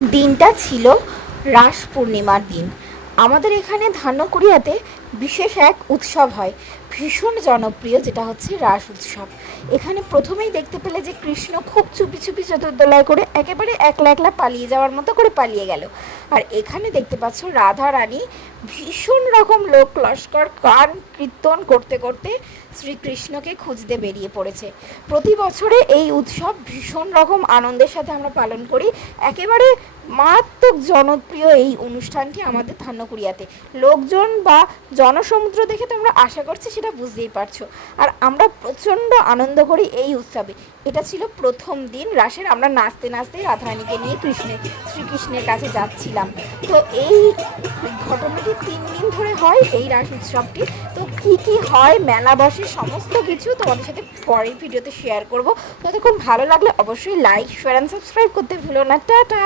দিনটা ছিল রাস পূর্ণিমার দিন। আমাদের এখানে ধান্যকুড়িয়াতে বিশেষ এক উৎসব হয়, ভীষণ জনপ্রিয়, যেটা হচ্ছে রাস উৎসব। এখানে প্রথমেই দেখতে পেলে যে কৃষ্ণ খুব চুপি চুপি চতুর্দোলায় করে একেবারে একলা একলা পালিয়ে যাওয়ার মতো করে পালিয়ে গেল। আর এখানে দেখতে পাচ্ছ রাধা রানী ভীষণ রকম লোক লস্কর গান কীর্তন করতে করতে শ্রীকৃষ্ণকে খুঁজতে বেরিয়ে পড়েছে। প্রতি বছরে এই উৎসব ভীষণ রকম আনন্দের সাথে আমরা পালন করি। একেবারে মারাত্মক জনপ্রিয় এই অনুষ্ঠানটি আমাদের ধান্যকুড়িয়াতে। লোকজন বা জনসমুদ্র দেখে তোমরা আশা করছি সেটা বুঝতেই পারছো। আর আমরা প্রচণ্ড আনন্দ করি এই উৎসবে। এটা ছিল প্রথম দিন রাসের। আমরা নাচতে নাচতে রাধারানীকে নিয়ে শ্রীকৃষ্ণের কাছে যাচ্ছিলাম। তো এই ঘটনাটি 3 দিন ধরে হয় এই রাস উৎসবটি। তো কী কী হয়, মেলা বসে, সমস্ত কিছু তোমাদের সাথে পরের ভিডিওতে শেয়ার করব। ততক্ষণ ভালো লাগলে অবশ্যই লাইক, শেয়ার অ্যান্ড সাবস্ক্রাইব করতে ভুলো না। টাটা।